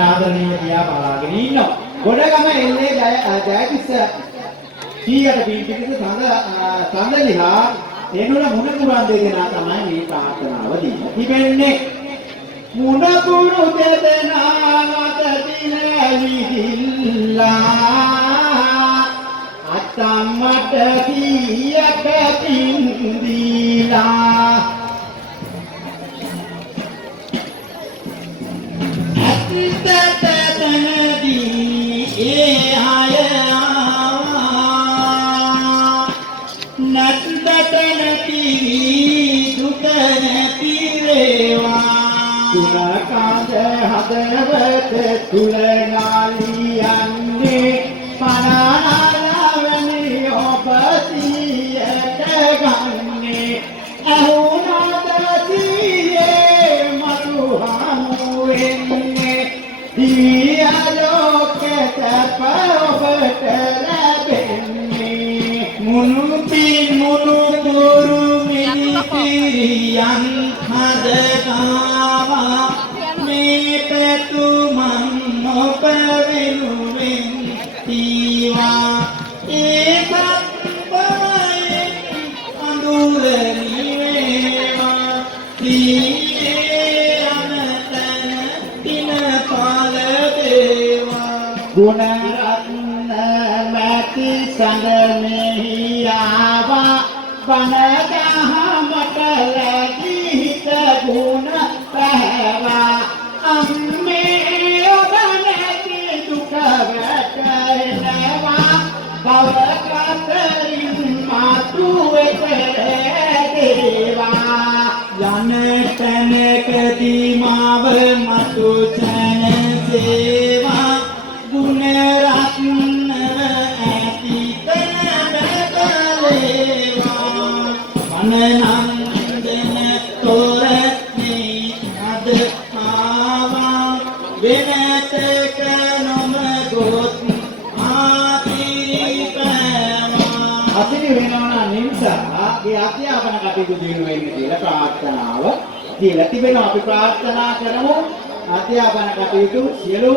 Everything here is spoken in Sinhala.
ආදරණීය පියා බලාගෙන ඉන්නවා. ගොඩගම එල්ලේ ජයතිස්ස කීයට පිටිපිට සඳලිහා එනුන මුණ පුරන් දෙදෙනා තමයි මේ ප්‍රාර්ථනාව දීලා තිබෙන්නේ. මුණ පුරු දෙදෙනා මත දිලවිදිලා අත්තම්මට කීයක පින්දීලා අත්තතනදී ඒ අය නත්තතන කිවි දුක නැති වේවා දුනකාද හදවත තුල නාලියන්නේ පනාලවනි ඔබ සියට ගන්නේ අහුනාද සියේ මතු හමුවෙන්නේ දියලෝකෙත පොබට ලැබෙන්නේ මුනු පින් මුනු තුරු මිනිතිරියන් හදකාවා මේ පැතුමන් ඔබ වෙනුවෙන් තීවා ඒකත් බයෙන් අඳුර නිවේවා දීයේ අනතන දින පාල දේවා ගුණ රත්න මැති සඳ මෙහි ආවා වනදහමට ලැබී හිත ගුණ පැහැවා අම්මේ ඔබ නැති දුක වැටෙනවා බව කතරින් මාතු වෙතේවා යන තැනකදී මාව මතු සැනසේවා ගුණ රත්න ඇති තැන බැලේවා අනන්දන තොරත්නි අද ආවා වෙනතක නොමගොත් ආපිරිපෑවා අසිරි වෙනවා නිසා ඒ අධ්‍යාපන කටයුතු දිනු වෙන්නේ කියලා ප්‍රාර්ථනාව දීලා තිබෙනවා අපි ප්‍රාර්ථනා කරමු අධ්‍යාපන කටයුතු සියලු